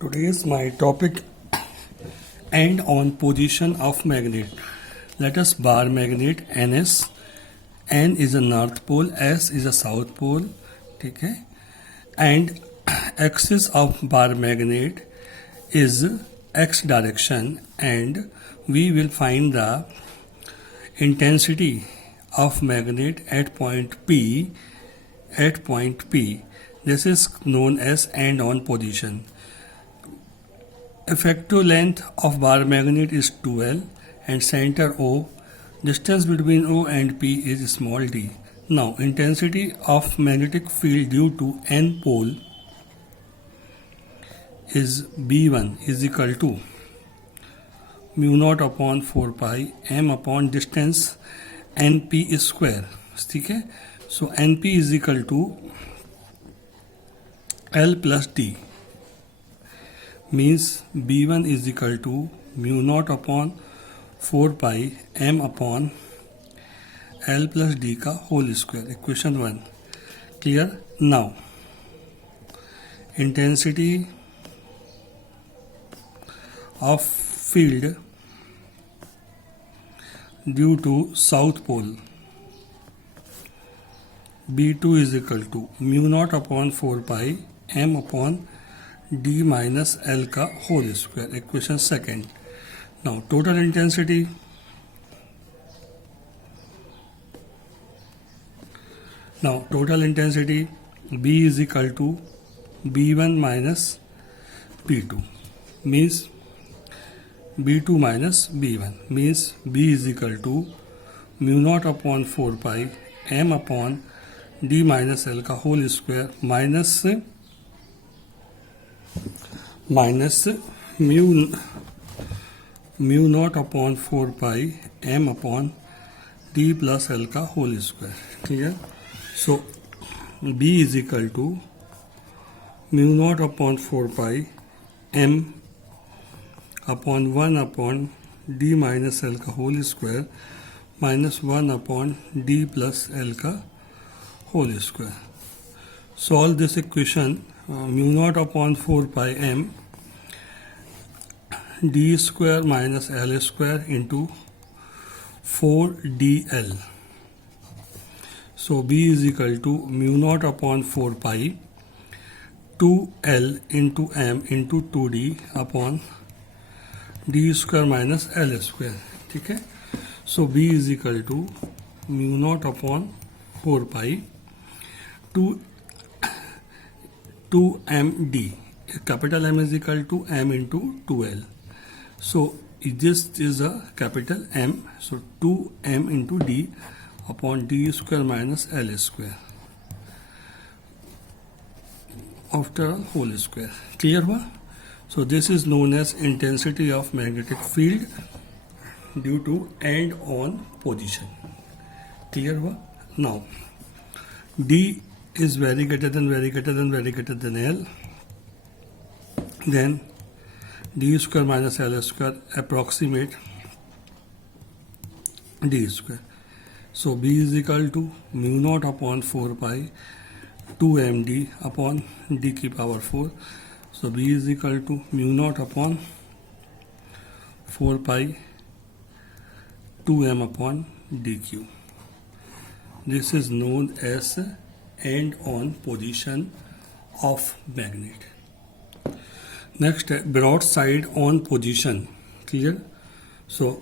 Today is my topic and on position of magnet. Let us bar magnet NS. N is a north pole, S is a south pole, ठीक है, and axis of bar magnet is x direction, and we will find the intensity of magnet at point P. At point P, this is known as end on position. Effective length of bar magnet is 2L and center O. Distance between O and P is small d. Now, intensity of magnetic field due to N pole is B1 is equal to mu naught upon 4 pi m upon distance NP square. ठीक है, so NP is equal to L plus D. Means B1 is equal to mu naught upon 4 pi m upon L plus D का whole square. Equation 1 clear. Now intensity of field due to south pole B2 is equal to mu naught upon 4 pi m upon d minus L का whole square. Equation second. Now total intensity B is equal to B1 minus B2 means B2 minus B1 means B is equal to mu naught upon 4 pi m upon d minus L का whole square minus mu naught upon 4 pi m upon d plus L का whole square. Clear? So B is equal to mu naught upon 4 pi m upon 1 upon d minus L का whole square minus 1 upon d plus L का whole square. Solve this equation. Mu naught upon 4 pi m d square minus L square into 4dl. So B is equal to mu naught upon 4 pi 2L into m into 2d upon d square minus L square. ठीक है, so B is equal to mu naught upon 4 pi 2md. Capital M is equal to m into 2L. So this is a capital M. So 2m into d upon d square minus L square after whole square. Clear हुआ? So this is known as intensity of magnetic field due to end on position. Clear हुआ? Now D is very greater than L, then d square minus L square approximate d square. So B is equal to mu naught upon 4 pi 2md upon d की power 4. So B is equal to mu naught upon 4 pi 2m upon dq. This is known as end on position of magnet. Next, broadside on position. Clear? So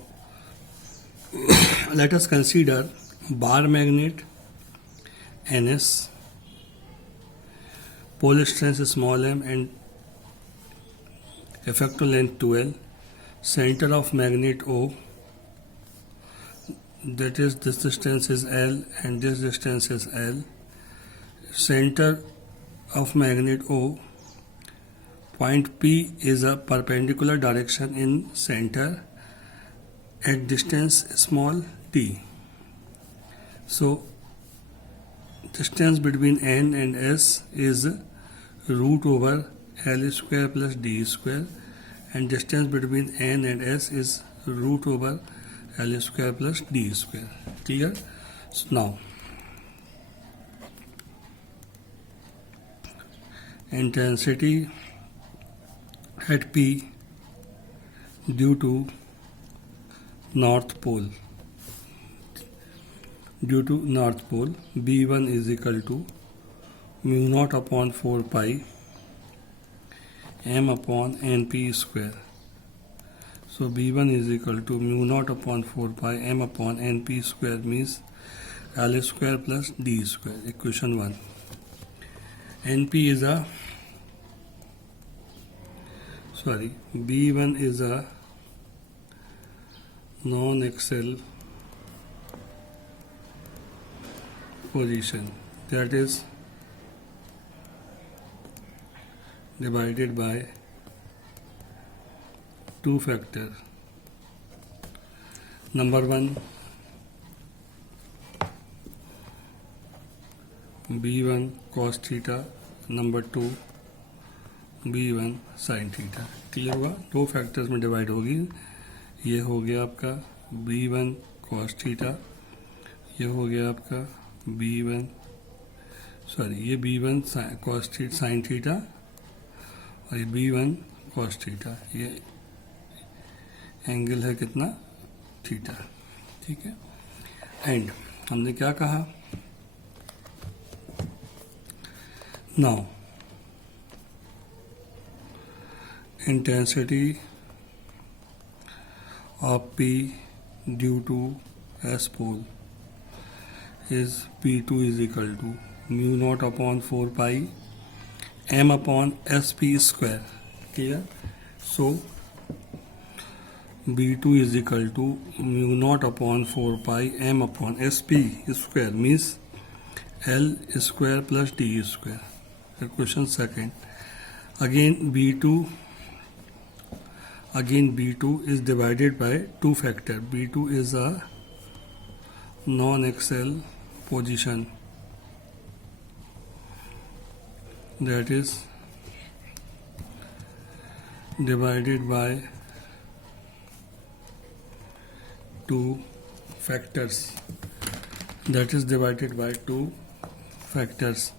let us consider bar magnet NS, pole strength small m and effective length 2L, center of magnet O, that is this distance is L and this distance is L. Center of magnet O, point P is a perpendicular direction in center at distance small d. So distance between N and S is root over L square plus d square, and distance between N and S is root over L square plus d square. Clear? So now intensity at P due to North Pole. Due to North Pole, B1 is equal to mu naught upon 4 pi m upon np square. So B1 is equal to mu naught upon 4 pi m upon np square means L square plus D square. Equation 1. NP is a B1 is a non-axial position, that is divided by two factors. Number 1, B1 cos theta. Number 2, B1 sin theta. Clear हुआ? दो factors में divide होगी. ये हो गया आपका B1 cos theta, ये हो गया आपका ये B1 cos sin थीटा और ये B1 cos थीटा. ये एंगल है कितना? थीटा. ठीक है. एंड हमने क्या कहा? Now intensity of P due to S pole is P2 is equal to mu naught upon 4 pi m upon SP square. Clear? So B2 is equal to mu naught upon 4 pi m upon SP square means L square plus D square. Question second. Again B2 is divided by two factors. B2 is a non-axial position, that is divided by two factors.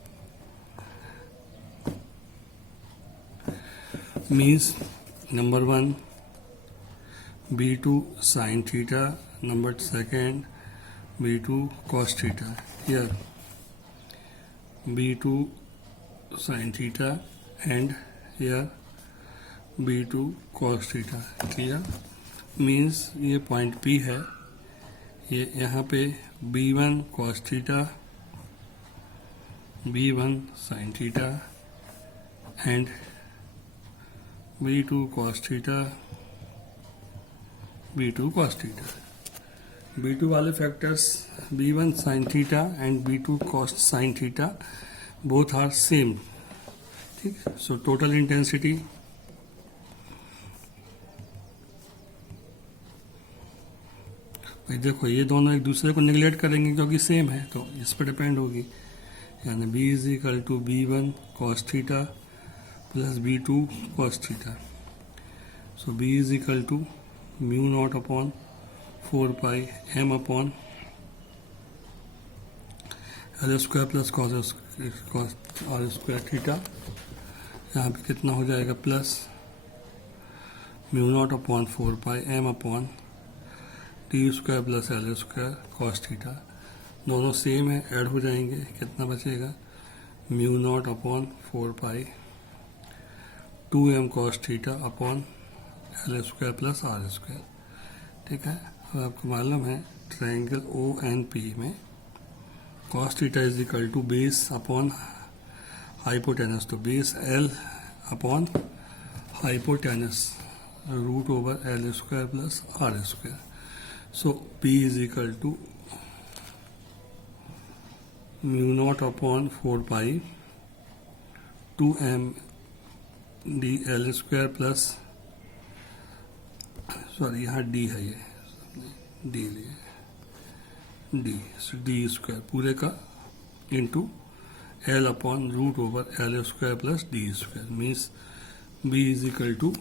Means number 1 B2 sin theta, number 2 B2 cos theta. Here B2 sin theta and here B2 cos theta. Clear? Means ये point P है, ये यहाँ पे B1 cos theta, B1 sin theta and B2 cos theta, B2 cos theta. B2 वाले factors B1 sin theta and B2 cos sin theta both are same. ठीक. So total intensity भाई देखो ये दोनों एक दूसरे को निगलेक्ट करेंगे क्योंकि सेम है, तो इस पर डिपेंड होगी. यानी B is equal to B1 cos theta plus B2 cos theta. So B is equal to mu naught upon 4 pi m upon L square plus cos R square theta. यहाँ पे कितना हो जाएगा? Plus mu naught upon 4 pi m upon D square plus L square cos theta. दोनों same है, add हो जाएंगे. कितना बचेगा? mu naught upon 4 pi 2m cos theta upon L square plus R square. ठीक है. अब आपको मालूम है ट्रायंगल ONP में cos theta is equal to base upon hypotenuse. तो base L upon hypotenuse root over L square plus R square. So P is equal to mu not upon 4 pi 2m D L square plus यहाँ D है, ये D लिए D square पूरे का into L upon root over L square plus D square. Means B is equal to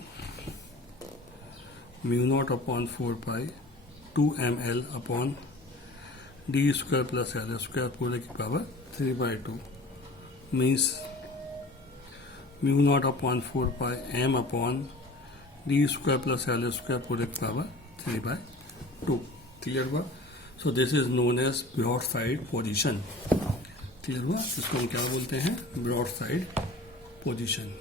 mu not upon 4 pi 2ml upon D square plus L square पूरे की power 3/2. Means mu not upon 4πm/d² + l² पूरे power 3/2। Clear हुआ? So this is known as broad side position. Clear हुआ? इसको हम क्या बोलते हैं? Broad side position.